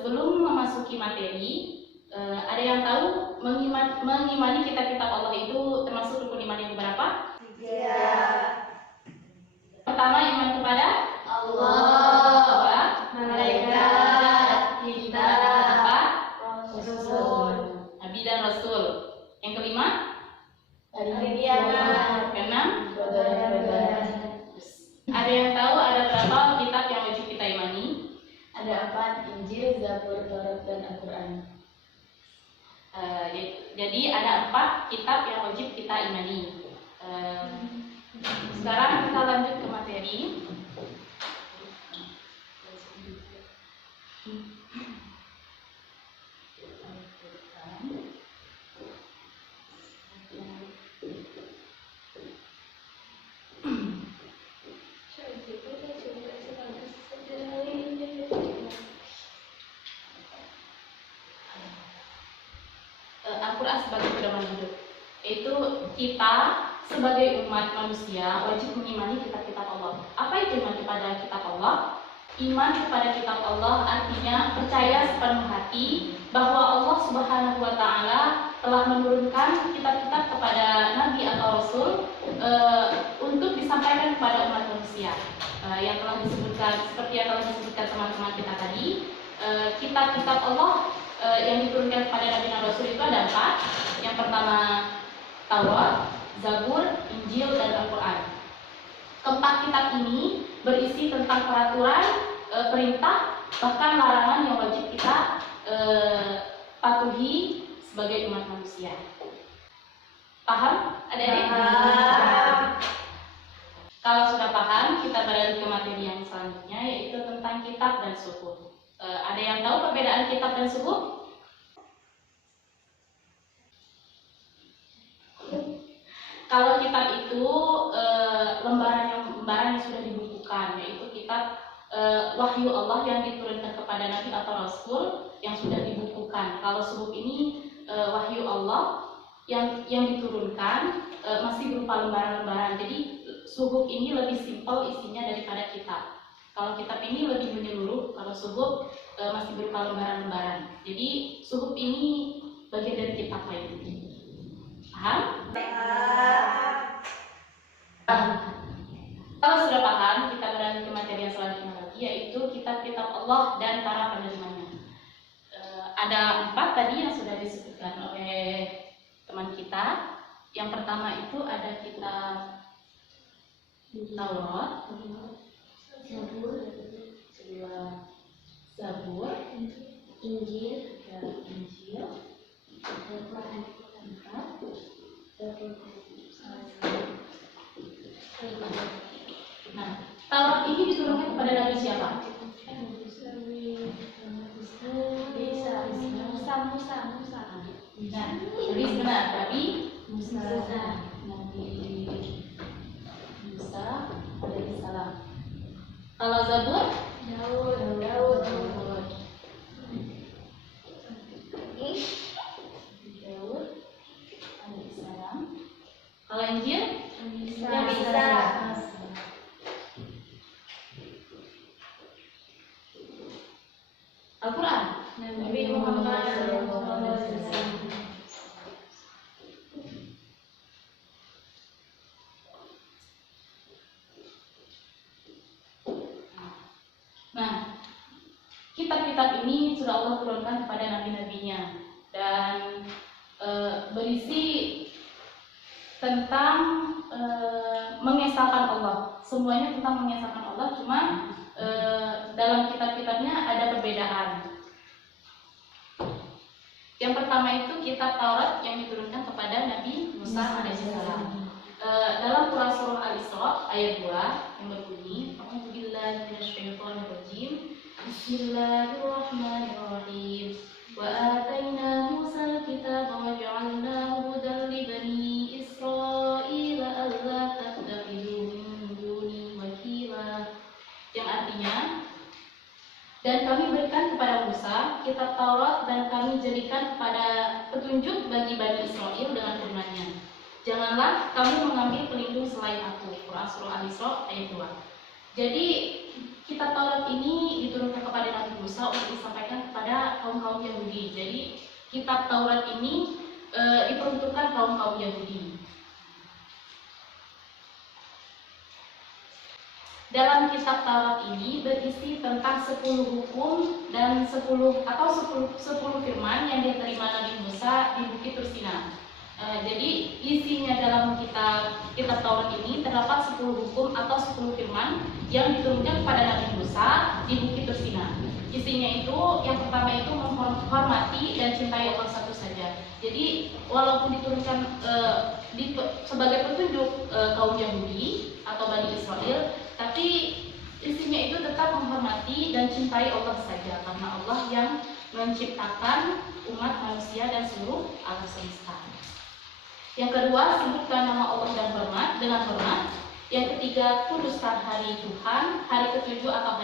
sebelum memasuki materi, ada yang tahu mengimani kitab-kitab Allah itu termasuk rukun iman yang berapa? 3. Pertama, iman kepada Allah, malaikat, kitab, Rasul, nabi dan rasul. Yang kelima, hari kiamat, keenam, godaan. ada yang tahu ada berapa kitab yang wajib kita imani? Ada 4, Injil, Zabur, Taurat, dan Al-Quran. Jadi ada 4 kitab yang wajib kita imani. Sekarang kita lanjut ke materi. Al-Quran sebagai pedoman hidup. Itu kita sebagai umat manusia wajib mengimani kitab-kitab Allah. Apa itu iman kepada kitab Allah? Iman kepada kitab Allah artinya percaya sepenuh hati bahwa Allah Subhanahu wa Ta'ala telah menurunkan kitab-kitab kepada nabi atau rasul untuk disampaikan kepada umat manusia. Yang telah disebutkan, seperti yang telah disebutkan teman-teman kita tadi, kitab-kitab Allah yang diturunkan kepada nabi dan rasul itu ada 4. Yang pertama Taurat, Zabur, Injil, dan Al-Quran. Keempat kitab ini berisi tentang peraturan, perintah, bahkan larangan yang wajib kita patuhi sebagai umat manusia. Paham? Adik-adik? Paham. Kalau sudah paham, kita beralih ke materi yang selanjutnya, yaitu tentang kitab dan suhuf. Ada yang tahu perbedaan kitab dan suhuf? Kalau kitab itu lembaran yang sudah dibukukan, yaitu kitab wahyu Allah yang diturunkan kepada nabi atau rasul yang sudah dibukukan. Kalau suhuf ini wahyu Allah yang diturunkan masih berupa lembaran-lembaran. Jadi suhuf ini lebih simpel isinya daripada kitab. Kalau kitab ini lebih menyeluruh, kalau suhuf masih berupa lembaran-lembaran. Jadi suhuf ini bagian dari kitab lain. Paham? Kalau sudah paham, kita beralih ke materi yang selanjutnya lagi, yaitu kitab-kitab Allah dan para penerimanya. Ada 4 tadi yang sudah disebutkan oleh teman kita. Yang pertama itu ada kitab Taurat, Zabur, Injil, Nah, Taurat ini diturunkan kepada nabi siapa? Musa. Nah, jadi benar, Nabi Musa alaihissalam. Kalau Zabur? Daud alaihissalam. Kalau Injil? Nabi Isa. Al-Quran? Nabi Muhammad. Nah, kitab-kitab ini sudah Allah turunkan kepada nabi-nabinya dan berisi tentang mengesahkan Allah. Semuanya tentang mengesahkan Allah, cuma dalam kitab-kitabnya ada perbedaan. Yang pertama itu kitab Taurat yang diturunkan kepada Nabi Musa alaihissalam. Dalam surah Al-Isra ayat 2 yang berbunyi, A'udzubillahi minasyaitonirrajim. Bismillahirrahmanirrahim. Wa ataina Musa al-kitaba wa ja'alnahu hudan li bani Israil alla tattakhidhu min duni wakila. Yang artinya, dan kami berikan kepada Musa kitab Taurat dan kami jadikan kepada petunjuk bagi Bani Israel dengan firman-Nya. Janganlah kamu mengambil pelindung selain aku. Quran Surah Al-Isra ayat 2. Jadi kitab Taurat ini diturunkan kepada Nabi Musa untuk disampaikan kepada kepada kaum-kaum Yahudi. Jadi kitab Taurat ini diperuntukkan kaum-kaum Yahudi. Dalam kitab Taurat ini berisi tentang 10 hukum dan 10 firman yang diterima Nabi Musa di Bukit Tursina. Jadi isinya dalam kitab Taurat ini terdapat 10 hukum atau 10 firman yang diturunkan kepada Nabi Musa di Bukit Tursina. Isinya itu yang pertama itu menghormati dan cintai Allah satu saja. Jadi walaupun diturunkan sebagai petunjuk kaum Yahudi atau Bani Israel, tapi isinya itu tetap menghormati dan cintai Allah saja, karena Allah yang menciptakan umat manusia dan seluruh alam semesta. Yang kedua, sebutkan nama Allah dengan hormat. Yang ketiga, kuduskan hari Tuhan, hari ketujuh atau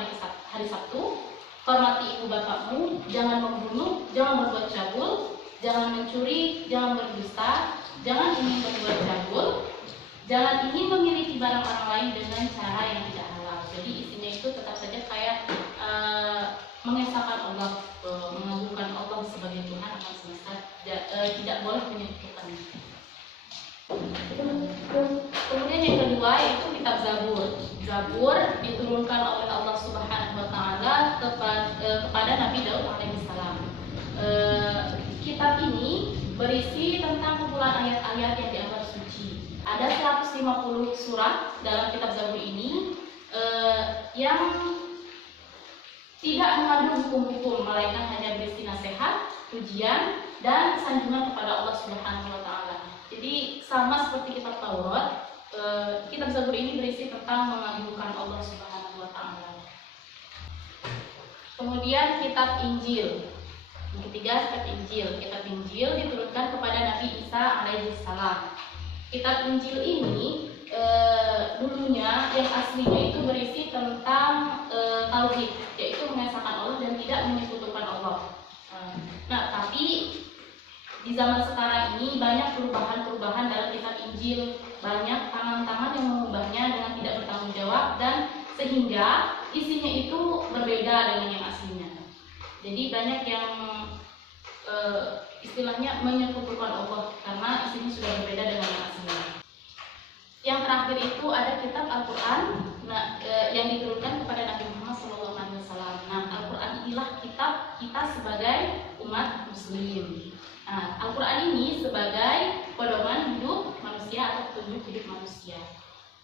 hari Sabtu. Hormati ibu bapakmu, jangan membunuh, jangan berbuat cabul, jangan mencuri, jangan berdusta, jangan ingin berbuat cabul, jangan ingin memiliki barang orang lain dengan cara yang tidak halal. Jadi isinya itu tetap saja kayak mengesahkan Allah, mengagungkan Allah sebagai Tuhan alam semesta, tidak boleh menyekutukannya. Kemudian yang kedua yaitu kitab Zabur. Zabur diturunkan oleh Allah Subhanahu wa taala kepada Nabi Daud alaihissalam. Kitab ini berisi tentang kumpulan ayat-ayat yang dianggap suci. Ada 150 surat dalam kitab Zabur ini yang tidak mengandung hukum-hukum, melainkan hanya berisi nasihat, pujian, dan sanjungan kepada Allah Subhanahu wa taala. Jadi sama seperti kitab Taurat, kitab Zabur ini berisi tentang mengagungkan Allah Subhanahu wa taala. Kemudian kitab Injil. Yang ketiga, kitab Injil. Kitab Injil diturunkan kepada Nabi Isa alaihissalam. Kitab Injil ini dulunya yang aslinya itu berisi tentang tauhid, yaitu mengesahkan Allah dan tidak menyekutukan Allah. Nah, tapi di zaman sekarang ini banyak perubahan-perubahan dalam kitab Injil, banyak tangan-tangan yang mengubahnya dengan tidak bertanggung jawab, dan sehingga isinya itu berbeda dengan yang aslinya. Jadi banyak yang istilahnya menyekutukan Allah karena isinya sudah berbeda dengan yang aslinya. Yang terakhir itu ada kitab Al-Quran, yang diturunkan kepada Nabi Muhammad SAW. Nah, Al-Quran inilah kitab kita sebagai umat Muslim. Nah, Al-Quran ini sebagai pedoman hidup manusia atau petunjuk hidup manusia.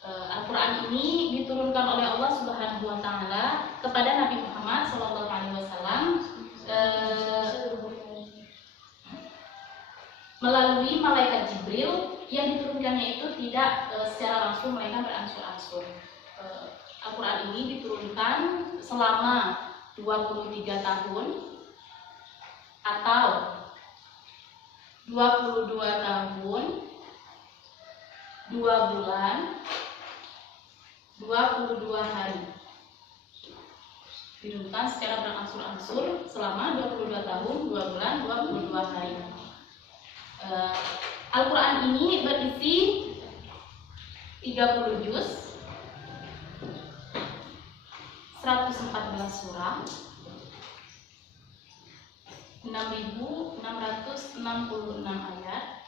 Al-Quran ini diturunkan oleh Allah Subhanahu wa taala kepada Nabi Muhammad SAW melalui malaikat Jibril, yang diturunkannya itu tidak secara langsung melainkan berangsur-angsur. Al-Quran ini diturunkan selama 23 tahun atau 22 tahun, 2 bulan, 22 hari. Diturunkan secara berangsur-angsur selama 22 tahun, 2 bulan, 22 hari. Al-Quran ini berisi 30 juz, 114 surah, 6.666 ayat,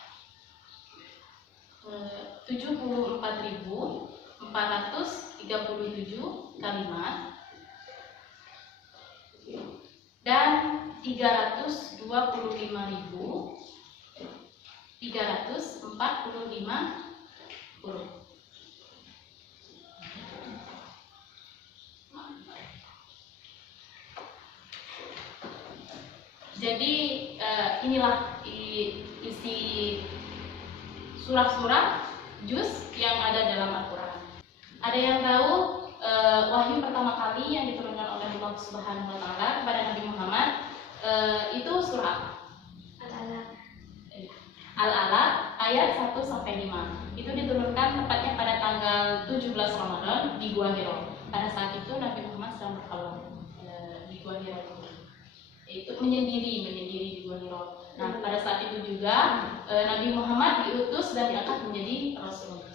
74.437 kalimat, dan 325.345 huruf. Jadi inilah isi surat-surat juz yang ada dalam Al-Quran. Ada yang tahu wahyu pertama kali yang diturunkan oleh Allah Subhanahu wa taala kepada Nabi Muhammad itu surah Al-Alaq ayat 1 sampai 5. Itu diturunkan tepatnya pada tanggal 17 Ramadan di Gua Hiro. Pada saat itu Nabi Muhammad sedang berkhulwah di Gua Hiro. Itu menyendiri di Gua Hiro. Nah, pada saat itu juga Nabi Muhammad diutus dan diangkat menjadi Rasulullah.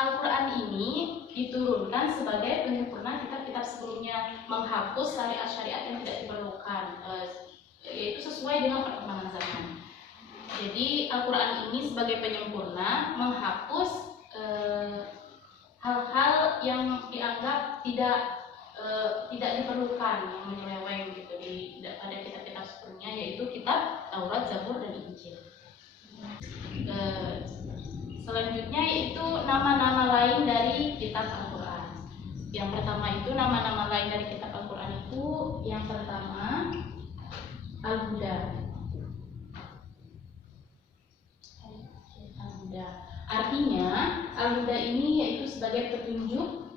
Al-Quran ini diturunkan sebagai penyempurna kitab-kitab sebelumnya, menghapus syariat-syariat yang tidak diperlukan. sesuai dengan perkembangan zaman. Jadi Al-Quran ini sebagai penyempurna menghapus hal-hal yang dianggap tidak diperlukan, yang menyeleweng gitu pada kitab-kitab sebelumnya, yaitu kitab Taurat, Zabur, dan Injil. Selanjutnya yaitu nama-nama lain dari kitab Al-Quran. Yang pertama itu nama-nama lain dari kitab Al-Quran itu yang pertama Al-Huda. Al-Huda. Artinya Al-Huda ini yaitu sebagai petunjuk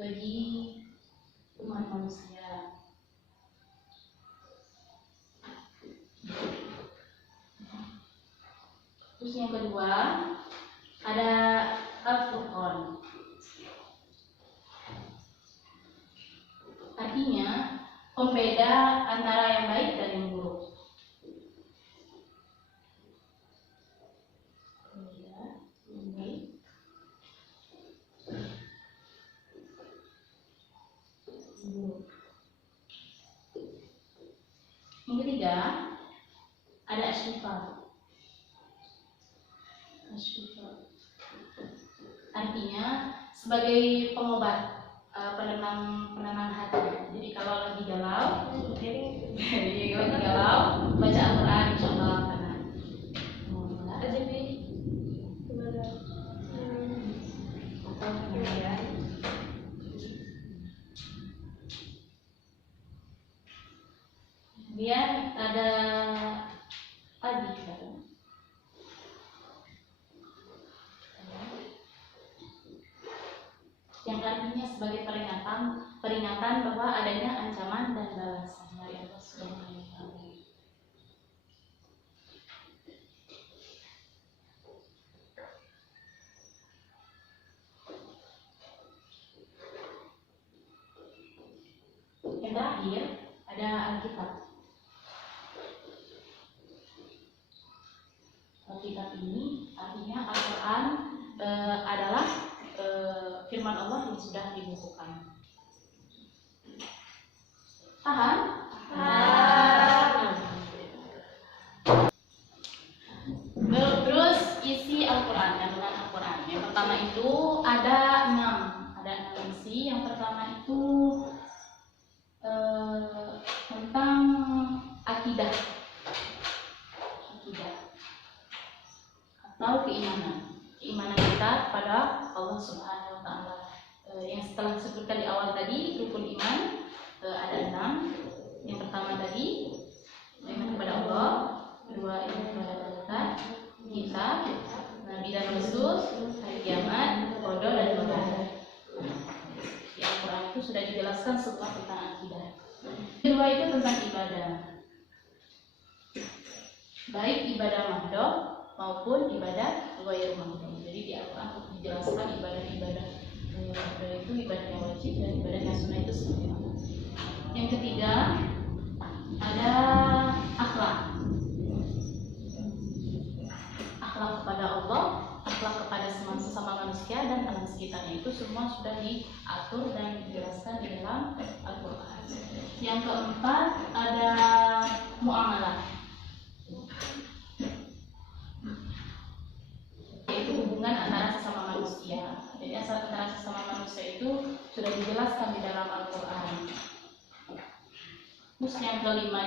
bagi umat manusia. Terus yang kedua ada Al-Furqan. Artinya pembeda antara yang baik dan yang buruk. Yang ketiga ada Asy-Syifa. Artinya sebagai pengobat, penenang hati. Jadi kalau lagi galau, baca Al-Quran, insyaallah tenang. Kemudian ada tadi yang artinya sebagai peringatan bahwa adanya ancaman dan balasan dari Allah Subhanahu wa Ta'ala. Yang terakhir ada Alkitab. Alkitab ini artinya Al-Quran adalah firman Allah yang sudah dibukukan. Paham? Terus isi Al-Quran, kandungan Al-Quran. Yang pertama itu ada 6 isi. Yang pertama itu tentang akidah atau keimanan kita kepada Allah Subhanahu wa Ta'ala. Yang setelah disebutkan di awal tadi, rukun iman ada 6. Yang pertama tadi iman kepada Allah, kedua iman kepada malaikat, kitab, nabi dan rasul, hari kiamat, qada dan qadar. Di Al-Quran itu sudah dijelaskan setelah tentang akidah. Kedua itu tentang ibadah, baik ibadah mahdoh maupun ibadah ghairu mahdoh. Jadi di Al-Quran dijelaskan ibadah-ibadah itu ibadah yang wajib dan ibadah yang sunnah itu seperti apa. Yang ketiga ada akhlak kepada Allah, akhlak kepada sesama manusia dan alam sekitarnya. Itu semua sudah diatur dan dijelaskan di dalam Al-Quran. Yang keempat ada muamalah, yaitu hubungan antara sesama manusia. Jadi antara sesama manusia itu sudah dijelaskan di dalam Al-Quran. Terus yang kelima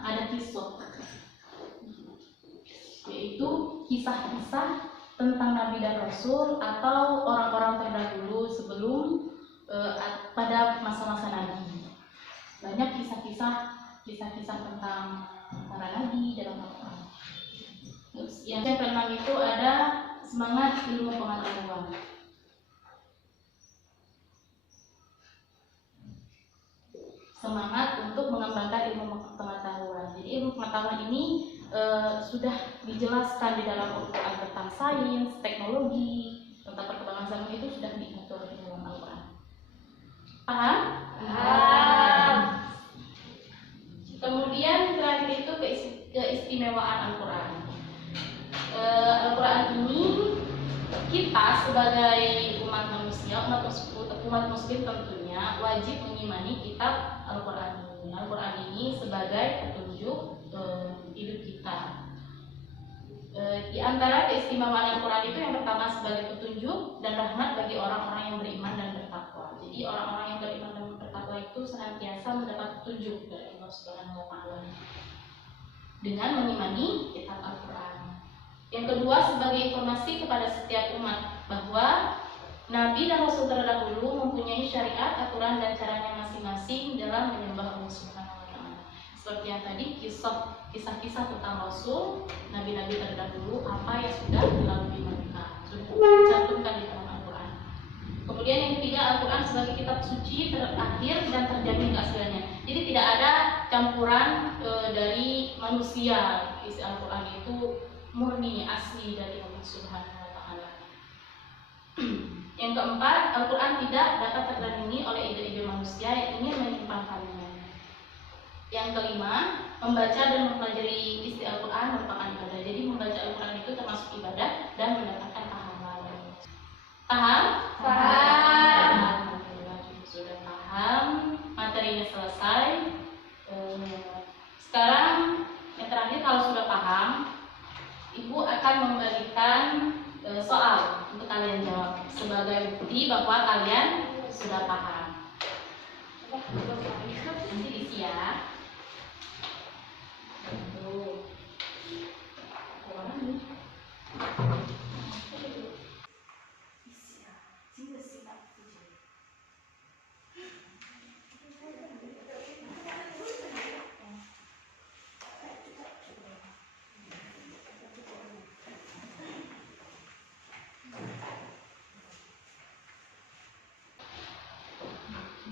ada kisah, yaitu kisah-kisah tentang Nabi dan Rasul atau orang-orang terdahulu sebelum pada masa-masa Nabi. Banyak kisah-kisah tentang para Nabi dalam Al-Quran. Yang keenam itu ada semangat ilmu pengetahuan. Semangat untuk mengembangkan ilmu pengetahuan. Jadi ilmu pengetahuan ini sudah dijelaskan di dalam Al-Quran tentang sains, teknologi, tentang perkembangan zaman itu sudah diatur di dalam Al-Quran. Paham? Paham. Kemudian terakhir itu keistimewaan Al-Quran. Al-Quran ini kita sebagai umat umat muslim tentunya wajib mengimani kitab Al-Quran ini. Al-Quran ini sebagai petunjuk hidup kita. Di antara keistimewaan Al-Quran itu yang pertama sebagai petunjuk dan rahmat bagi orang-orang yang beriman dan bertakwa. Jadi orang-orang yang beriman dan bertakwa itu senantiasa mendapat petunjuk dari Allah Subhanahu wa Ta'ala dengan mengimani kitab Al-Quran. Yang kedua, sebagai informasi kepada setiap umat bahwa Nabi dan Rasul terdahulu mempunyai syariat, aturan, dan caranya masing-masing dalam menyembah Allah Subhanahu wa Ta'ala. Seperti yang tadi kisah-kisah tentang Rasul, Nabi-Nabi terdahulu, apa yang sudah dilalui mereka, sudah dicantumkan di dalam Al-Quran. Kemudian yang ketiga, Al-Quran sebagai kitab suci terakhir dan terjamin keasliannya. Jadi tidak ada campuran dari manusia. Isi Al-Quran itu murni asli dari Allah Subhanahu wa Ta'ala. Yang keempat, Al-Quran tidak dapat tertandingi oleh ide-ide manusia yang ingin menyimpangkannya. Yang kelima, membaca dan mempelajari isi Al-Quran merupakan ibadah. Jadi membaca Al-Quran itu termasuk ibadah dan mendatangkan pahala. Paham? Paham. Alhamdulillah sudah paham. Materinya selesai. Sekarang yang terakhir, kalau sudah paham, Ibu akan membagikan soal untuk kalian jawab sebagai bukti bahwa kalian sudah paham. Nanti diisi ya.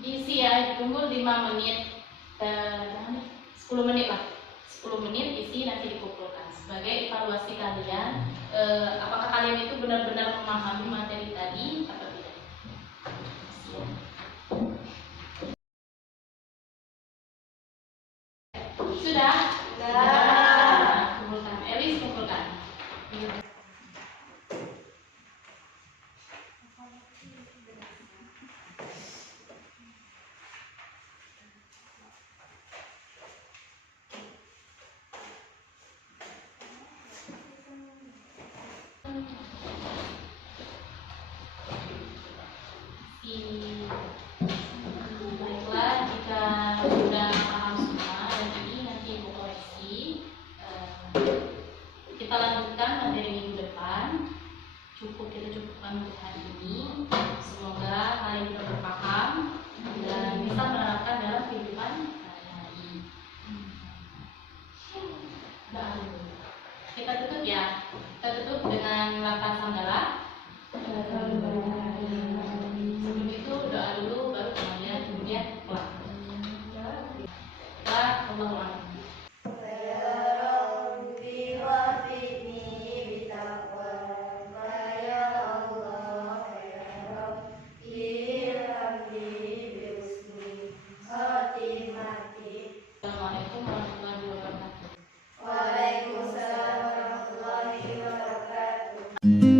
Diisi ya, tunggu 5 menit, 10 menit lah. 10 menit isi, nanti dikumpulkan sebagai evaluasi kalian, apakah kalian itu benar-benar memahami materi tadi atau tidak. Sudah? Kumpulkan, Elis kumpulkan. Baiklah, jika sudah paham semua dan ini nanti Ibu koreksi, kita lanjutkan materi minggu depan. Kita cukupkan untuk hari ini. Semoga kalian juga berpaham dan bisa menerapkan dalam kehidupan sehari-hari. Kita tutup ya. Kita tutup dengan lafaz hamdalah. Sebelum itu doa dulu, baru kemudian pulang. Allahu a'lam. Assalamualaikum warahmatullahi wabarakatuh. Waalaikumsalam warahmatullahi wabarakatuh.